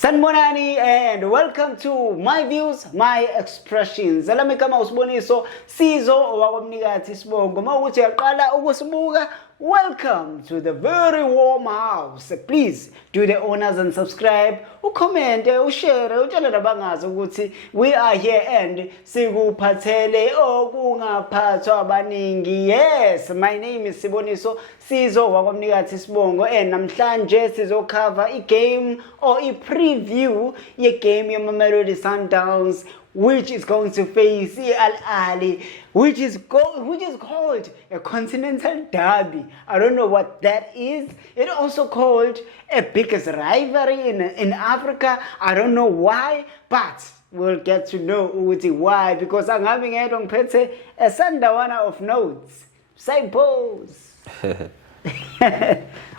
Sanibonani and welcome to my views, my expressions. Lami kama usiboniso sizo wakwamnikazi sibongo. Mawukuthi yaqala ukusibuka, welcome to the very warm house. Please do the honors and subscribe, ucomment, ushare, utshele nabangazi ukuthi we are here and sikuphathele okungaphathwa abaningi. Yes, my name is Siboniso Sizo wakwamnikazi sibongo and namhlanje sizocover igame or preview ye game Mamelodi Sundowns, which is going to face Ahly, which is called a continental derby. I don't know what that is. It's also called a biggest rivalry in Africa. I don't know why, but we'll get to know why, because I'm having it on Pete, a Sundawana of notes. Side pose.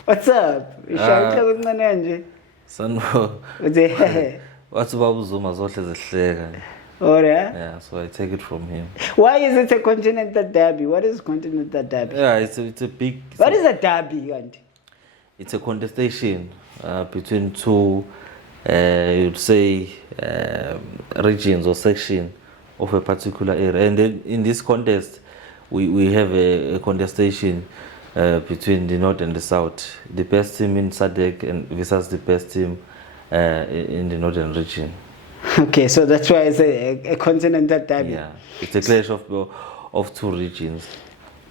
What's up? Sanbo. What's about Zuma? Oh, yeah? Yeah, so I take it from him. Why is it a continental derby? What is continental derby? Yeah, it's a big... What is a derby, Auntie? It's a contestation between two, you'd say, regions or section of a particular area. And then in this contest, we have a contestation between the north and the south. The best team in SADC and versus the best team in the northern region. Okay, so that's why it's a continental derby. Yeah, it's a clash of two regions.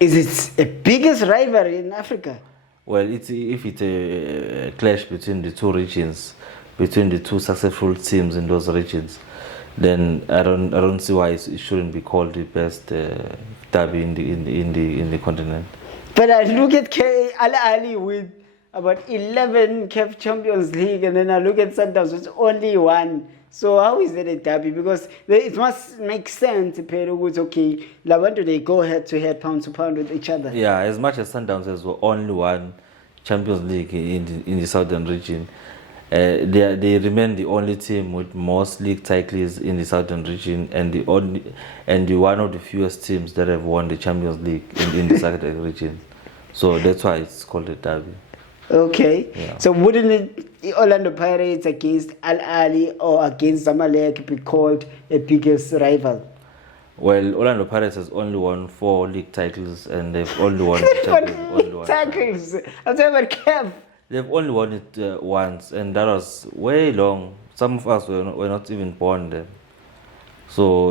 Is it the biggest rivalry in Africa? Well, if it's a clash between the two regions, between the two successful teams in those regions, then I don't see why it shouldn't be called the best derby in the continent. But I look at Ahly with about 11 CAF Champions League, and then I look at Sundowns with only one. So how is that a derby? Because it must make sense. Okay, they go head to head, pound to pound with each other. Yeah, as much as Sundowns has only one Champions League in the southern region, they remain the only team with most league titles in the southern region, and the one of the fewest teams that have won the Champions League in the southern region. So that's why it's called a derby. Okay. Yeah. So wouldn't it Orlando Pirates against Ahly or against Zamalek be called a biggest rival? Well, Orlando Pirates has only won 4 league titles, and they've only won titles. I'm talking about CAF. They've only won it once, and that was way long. Some of us were not even born then. So,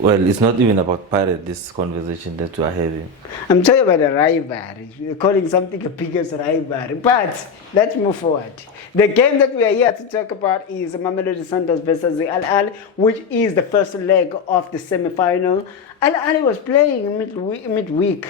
well, it's not even about Pirate, this conversation that we are having. I'm talking about a rivalry. We're calling something a biggest rivalry. But let's move forward. The game that we are here to talk about is Mamelodi Sundowns versus Ahly, which is the first leg of the semifinal. Ahly was playing midweek,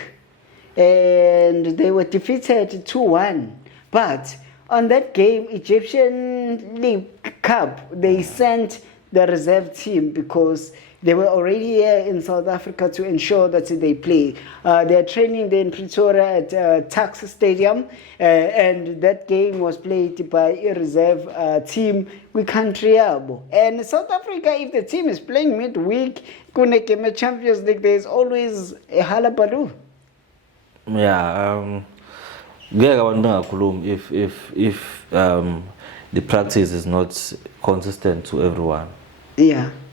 and they were defeated 2-1. But on that game, Egyptian League Cup, they sent the reserve team because they were already here in South Africa to ensure that they play. They are training there in Pretoria at Tax Stadium, and that game was played by a reserve team with country. And South Africa, if the team is playing midweek, in Champions League, there is always a halabaloo. Yeah, if the practice is not consistent to everyone.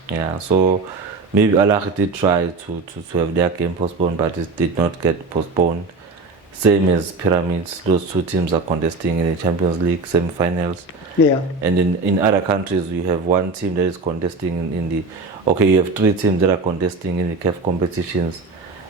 Yeah, so maybe Ahly did try to have their game postponed, but it did not get postponed. Same as Pyramids, those two teams are contesting in the Champions League semifinals. Yeah. And in other countries, you have one team that is contesting in the... Okay, you have 3 teams that are contesting in the CAF competitions,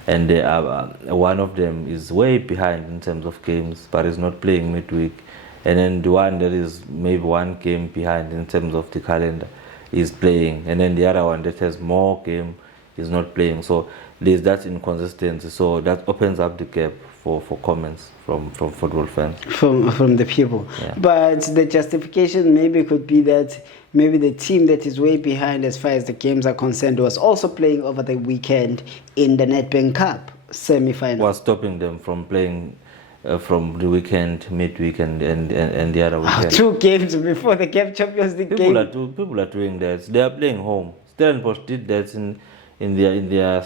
and they are, one of them is way behind in terms of games, but is not playing midweek. And then the one that is maybe 1 game behind in terms of the calendar is playing, and then the other one that has more game is not playing. So there's that inconsistency. So that opens up the gap for comments from football fans. From the people. Yeah. But the justification maybe could be that maybe the team that is way behind as far as the games are concerned was also playing over the weekend in the Nedbank Cup semi-final. Was stopping them from playing from the weekend, midweek, and the other weekend. 2 games before the CAF Champions League game. People are doing that. They are playing home. Stellenbosch did that in their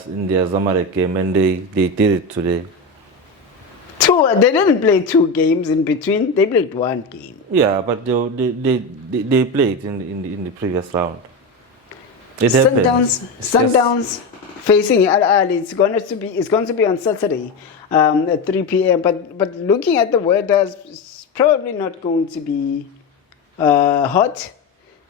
Zamalek game, and they did it today. They didn't play 2 games in between. They played 1 game. Yeah, but they played in the previous round. It happens. Sundowns facing Ahly. It's going to be on Saturday, at 3 p.m. But looking at the weather, it's probably not going to be hot,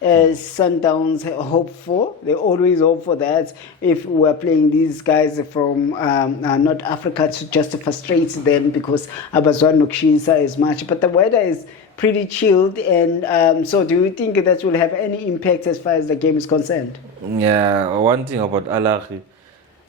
as Sundowns hope for. They always hope for that. If we're playing these guys from North Africa, to just frustrate them because Abazwan Nukshisa as much. But the weather is pretty chilled, and so do you think that will have any impact as far as the game is concerned? Yeah, one thing about Ahly,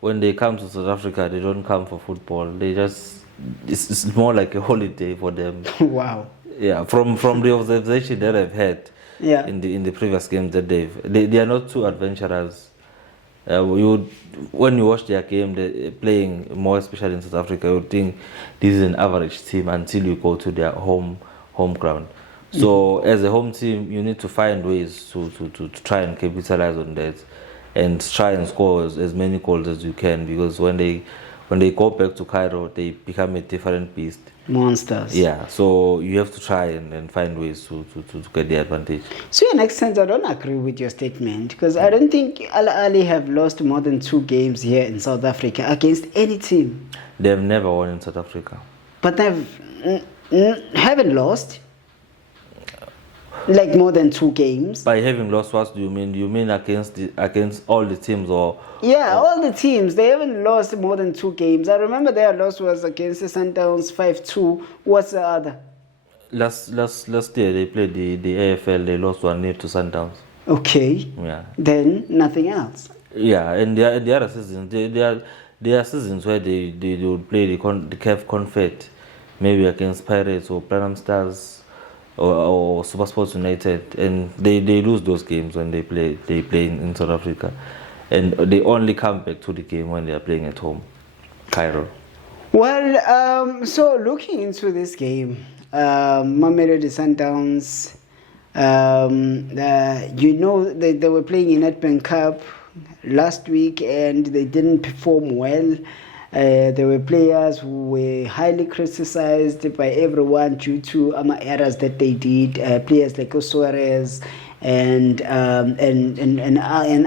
when they come to South Africa, they don't come for football. It's more like a holiday for them. Wow. Yeah, from the observation that I've had, Yeah. in the previous games that they are not too adventurous. When you watch their game, they're playing more, especially in South Africa, you would think this is an average team until you go to their home ground. So as a home team, you need to find ways to try and capitalize on that, and try and score as many goals as you can, because when they go back to Cairo, they become a different beast. Monsters. Yeah, so you have to try and find ways to get the advantage. So in extent, I don't agree with your statement, because I don't think Al Ahly have lost more than 2 games here in South Africa against any team. They've never won in South Africa. But haven't lost like more than 2 games. By having lost, what do you mean? Do you mean against all the teams, or? Yeah, all the teams. They haven't lost more than 2 games. I remember their loss was against the Sundowns 5-2. What's the other? Last year they played the AFL. They lost 1-0 to Sundowns. Okay. Yeah. Then nothing else. Yeah, and the other seasons, there are seasons where they would play the CAF Confed, maybe against Pirates or Platinum Stars or Super Sports United, and they lose those games when they play in South Africa, and they only come back to the game when they are playing at home, Cairo. Well, so looking into this game, Mamelodi Sundowns, they were playing in Nedbank Cup last week and they didn't perform well. There were players who were highly criticized by everyone due to errors that they did. Players like Suarez and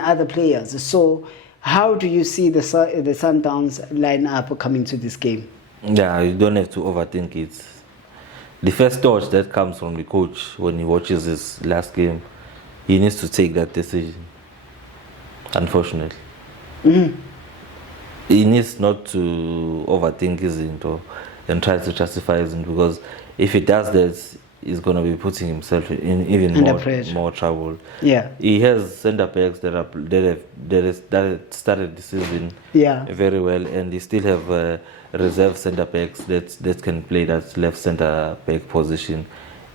other players. So, how do you see the Sundowns line up coming to this game? Yeah, you don't have to overthink it. The first thought that comes from the coach when he watches this last game, he needs to take that decision. Unfortunately. Mm-hmm. He needs not to overthink his into and try to justify his into, because if he does that, he's going to be putting himself in even more trouble. Yeah, he has centre backs that started the season very well, and he still have reserve centre backs that can play that left centre back position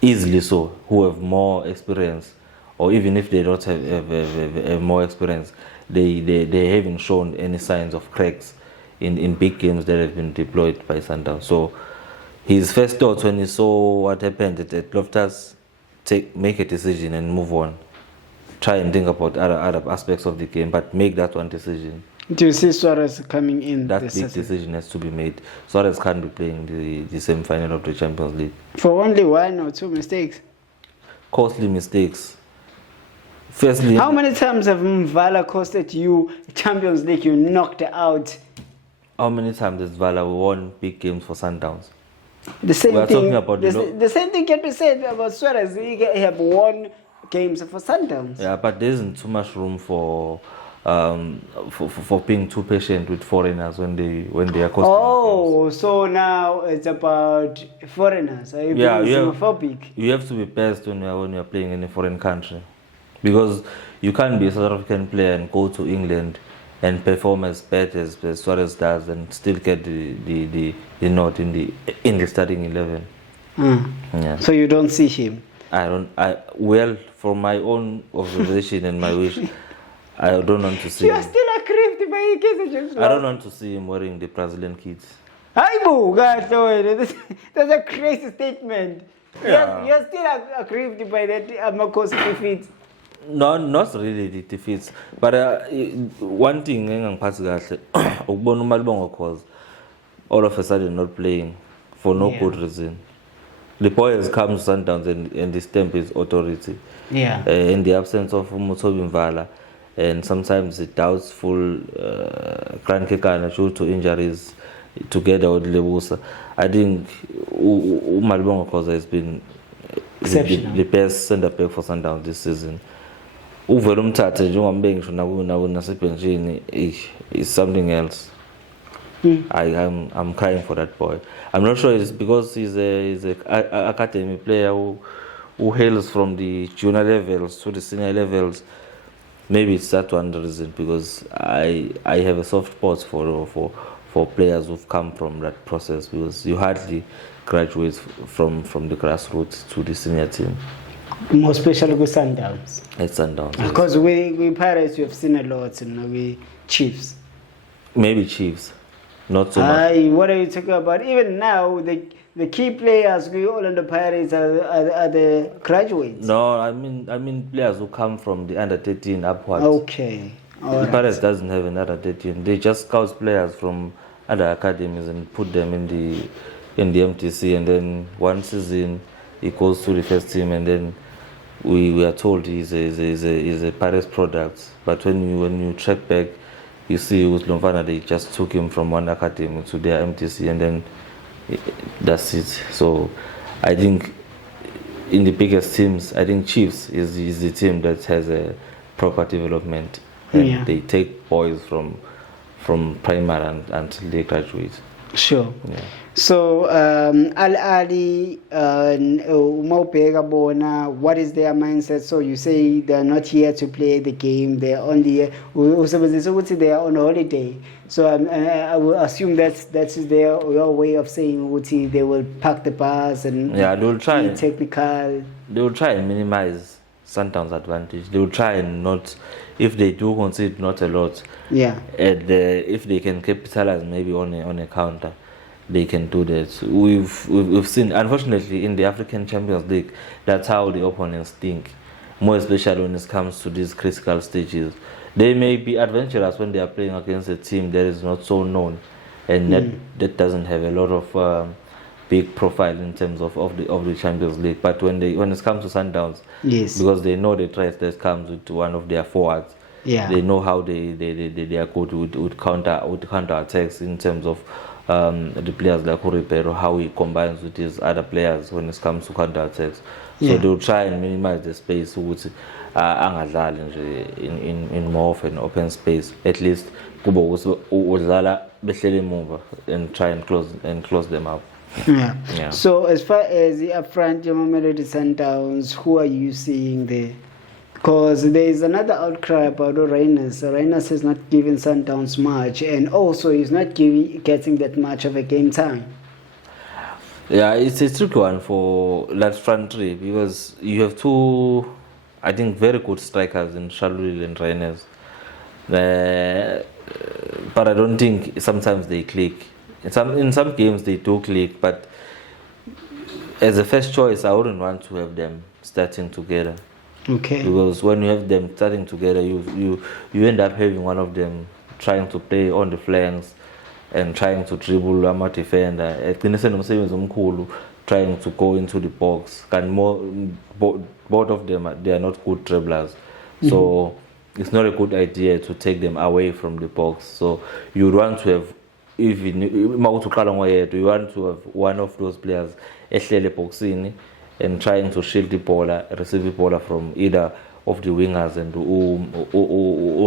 easily, so who have more experience, or even if they don't have more experience, they haven't shown any signs of cracks in big games that have been deployed by Sundowns. So his first thought when he saw what happened at Loftus, make a decision and move on. Try and think about other aspects of the game, but make that one decision. Do you see Suarez coming in? That big decision has to be made. Suarez can't be playing the semi-final of the Champions League. For only 1 or 2 mistakes? Costly mistakes. Firstly, how many times have Mvala costed you Champions League? You knocked out. How many times has Vala won big games for Sundowns? The same we are thing. Talking about the same thing can be said about Suarez. He have won games for Sundowns. Yeah, but there isn't too much room for being too patient with foreigners when they are costing. Oh, so now it's about foreigners. Are you being xenophobic? You have to be best when you're playing in a foreign country, because you can't be a South African player and go to England and perform as bad as Suarez does and still get the nod in the starting 11. Yeah. So you don't see him? Well, from my own observation and my wish, I don't want to see him. You are still aggrieved by his I don't want to see him wearing the Brazilian kits. That's a crazy statement. Yeah. You're still aggrieved by that Amakosi defeat. No, not really the defeats. But one thing, cause all of a sudden not playing for no good reason. The boy has come to Sundowns and the stamp is authority. Yeah. In the absence of Mutobi Mvala, and sometimes the doubtful Grand Kekana due to injuries together with Lebusa, I think Malibongo Khoza has been the best centre back for Sundowns this season. Uvele umthathe njengombeki ngisho nasebenchini is something else. I'm crying for that boy. I'm not sure it's because he's a academy player who hails from the junior levels to the senior levels. Maybe it's that one reason, because I have a soft spot for players who've come from that process, because you hardly graduate from the grassroots to the senior team. More especially with Sundowns. At Sundowns. Because we Pirates, we have seen a lot, and we Chiefs. Maybe Chiefs. Not so much. What are you talking about? Even now, the key players we all in the Pirates are the graduates. No, I mean players who come from the under 13 upwards. Okay. The Pirates doesn't have an under 13. They just scout players from other academies and put them in the MTC, and then one season he goes to the first team, and then we are told he's a Pirates product. But when you track back, you see with Lomvana, they just took him from one academy to their MTC, and then that's it. So I think in the biggest teams, I think Chiefs is the team that has a proper development, and they take boys from primary until they graduate. Sure. Yeah. So Ahly, Maupega Bona, what is their mindset? So you say they're not here to play the game, they're only here. They are on holiday. So I will assume that's your way of saying they will pack the bus and they will try technical. They will try and minimize Sundowns' advantage. They will try and not, if they do concede not a lot, and if they can capitalize maybe on a counter, they can do that. We've seen, unfortunately, in the African Champions League, that's how the opponents think, more especially when it comes to these critical stages. They may be adventurous when they are playing against a team that is not so known, and that doesn't have a lot of big profile in terms of the Champions League. But when it comes to Sundowns, because they know the threat that comes with one of their forwards, they know how they are good with counter attacks in terms of the players like Uripero, how he combines with his other players when it comes to counter attacks. So they will try and minimize the space which in more of an open space. At least and try and close them up. Yeah. So as far as the upfront Melody Sundowns, who are you seeing there? Because there is another outcry about Reyners. Reyners has not given Sundowns much, and also he's not getting that much of a game time. Yeah, it's a tricky one for that front three, because you have two, I think, very good strikers in Shalul and Reyners. But I don't think sometimes they click. In some games they do click, but as a first choice, I wouldn't want to have them starting together. Okay. Because when you have them starting together, you end up having one of them trying to play on the flanks and trying to dribble a defender. Trying to go into the box. Both of them, they are not good dribblers. So it's not a good idea to take them away from the box. So you want to have, you want to have one of those players ehlele boxing and trying to shield the ball, receive the ball from either of the wingers and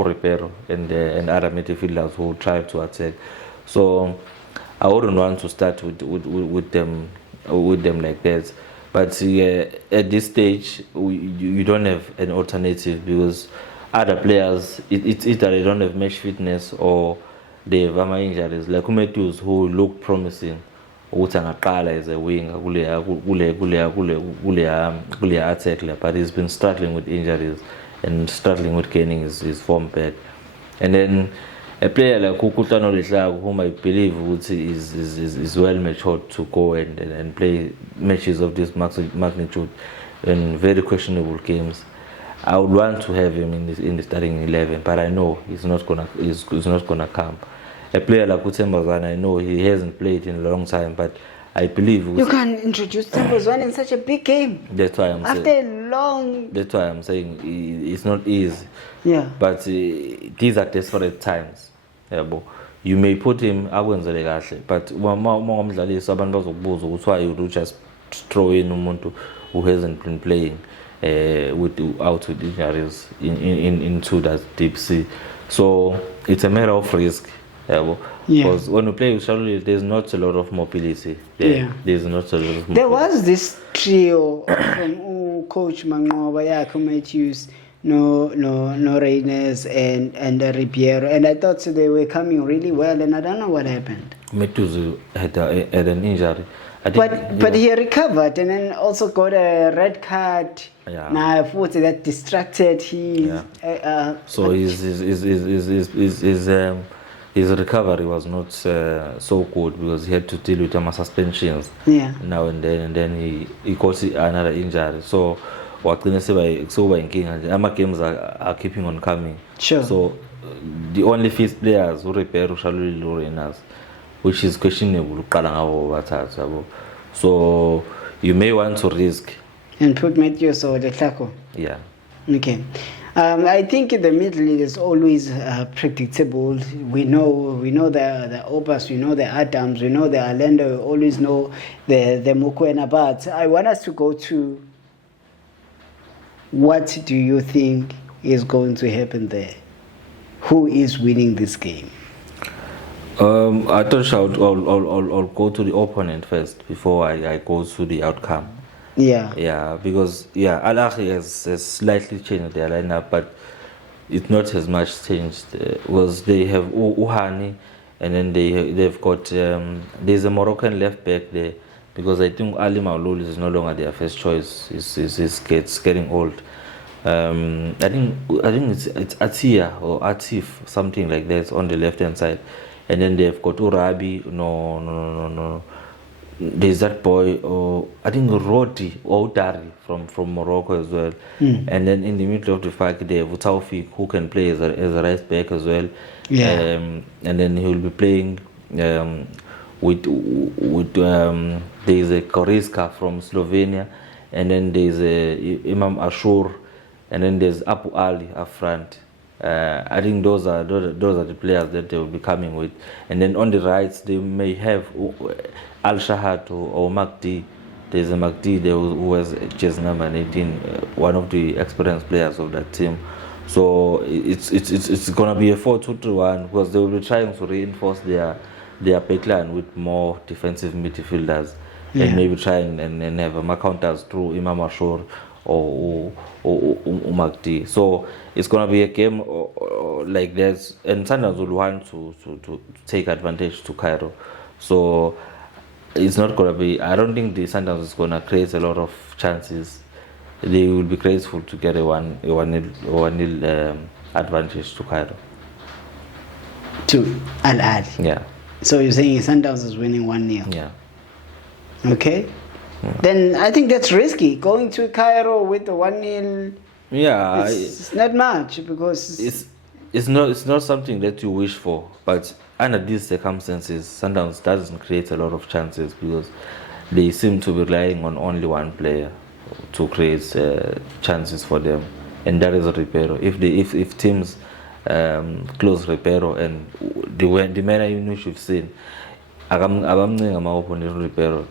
Repero and other midfielders who try to attack. So I wouldn't want to start with them like that. But at this stage, you don't have an alternative, because other players, it's either they don't have match fitness or they have injuries. Like Matthews, who look promising, ukuthi angaqala as a winger kule attack, but he's been struggling with injuries and struggling with gaining his form back. And then a player like Kukutano Lihlagu, whom I believe is well matured to go and play matches of this magnitude in very questionable games, I would want to have him in the starting 11, but I know he's not gonna come. A player like Utembazana, I know he hasn't played in a long time, but I believe You can't introduce Tambuzwane in such a big game. that's why I'm After saying. a long... That's why I'm saying it's not easy. Yeah. But these are desperate times. Yabo. You may put him akwenzele kahle, but uma ngomdlalisi abantu bazokubuza ukuthi why you just throw in umuntu who hasn't been playing out with injuries into that deep sea. So it's a matter of risk. Yeah. Because when you play with Charlotte, there's not a lot of mobility. There's not a lot of mobility. There was this trio from Coach Mangoba, Yaku Matthews, no Reines and Ribeiro, and I thought they were coming really well, and I don't know what happened. Matthews had an injury. But he recovered and then also got a red card. Yeah. Now I thought that distracted him. So his recovery was not so good because he had to deal with some suspensions now and then he got another injury. So wagcina seba inkinga nje. Ama games are keeping on coming. Sure. So the only fifth players uRibeiro, Shaluli, Lorenas, which is questionable uqala ngabo bathathu. So you may want to risk and put Matthews or the Tlako. Yeah. Okay. I think in the middle it is always predictable. We know the Opas, we know the Adams, we know the Allende, we always know the Mukwena. But I want us to go to what do you think is going to happen there? Who is winning this game? I thought I'll go to the opponent first before I go to the outcome. Yeah, because Ahly has slightly changed their lineup, but it's not as much changed because they have Uhani, and then they've got there's a Moroccan left back there because I think Ali Maulul is no longer their first choice. He's getting old. I think it's Atia or Atif, something like that, on the left hand side, and then they've got Urabi. No. There's that boy, I think Roti or Dari from Morocco as well. And then in the middle of the pack, they have Taufik, who can play as a right back as well. And then he will be playing with there's a Koriska from Slovenia, and then there's a Imam Ashur, and then there's Abu Ali up front. I think those are the players that they will be coming with. And then on the right, they may have Al Shahad or Magdi. There's a Magdi there who has jersey number 18, one of the experienced players of that team. So it's gonna be a 4-2-1 because they will be trying to reinforce their backline with more defensive midfielders and maybe try and have more counters through Imam Ashur or Magdi. So it's gonna be a game like that, and Sundowns will want to take advantage to Cairo. So it's not gonna be. I don't think the Sundowns is gonna create a lot of chances. They will be grateful to get a 1-0 advantage to Cairo. To Al Ahly. Yeah. So you're saying Sundowns is winning 1-0. Yeah. Okay. Yeah. Then I think that's risky. Going to Cairo with the 1-0. Yeah. It's not much because it's not something that you wish for, but under these circumstances, Sundowns doesn't create a lot of chances because they seem to be relying on only one player to create chances for them, and that is Ribeiro. If teams close Ribeiro and the manner in which you've seen,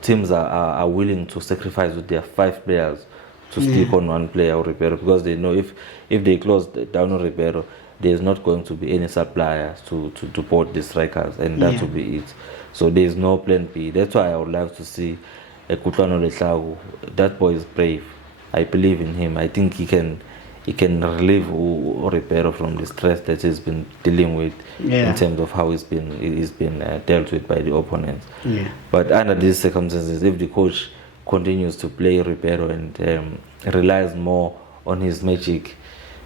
teams are willing to sacrifice with their 5 players to stick on one player or Ribeiro because they know if they close down on Ribeiro, there's not going to be any suppliers to board the strikers, and that will be it. So there's no plan B. That's why I would like to see Kutlwano Letlagu. That boy is brave. I believe in him. I think he can relieve Ribeiro from the stress that he's been dealing with in terms of how he's been dealt with by the opponents. But under these circumstances, if the coach continues to play Ribeiro and relies more on his magic,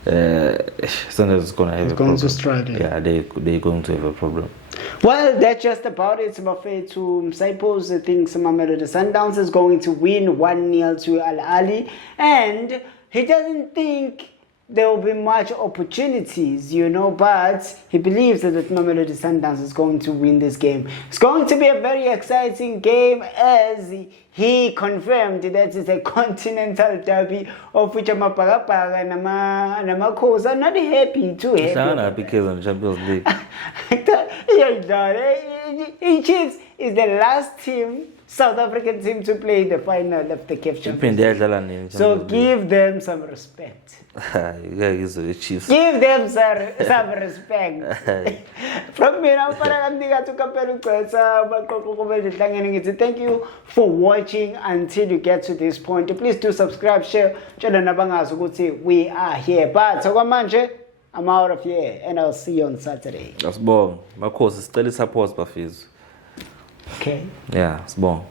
Sundowns is going to have a problem. To struggle. Yeah, they're going to have a problem. Well, that's just about it. To suppose the things Mamelodi Sundowns is going to win 1-0 to Al Ahly, and he doesn't think there will be much opportunities, you know, but he believes that the Mamelodi Sundowns is going to win this game. It's going to be a very exciting game, as he confirmed that it's a continental derby of which Amapagapaga and Namakos are not happy to happy. Because in the Champions League. Chiefs is the last team, South African team, to play the final of the CAF Champions League. So give them some respect. Give them some respect. From me, thank you for watching until you get to this point. Please do subscribe, share. We are here. But I'm out of here, and I'll see you on Saturday. That's bon. My course is still support, Bafis. Okay. Yeah, it's bon.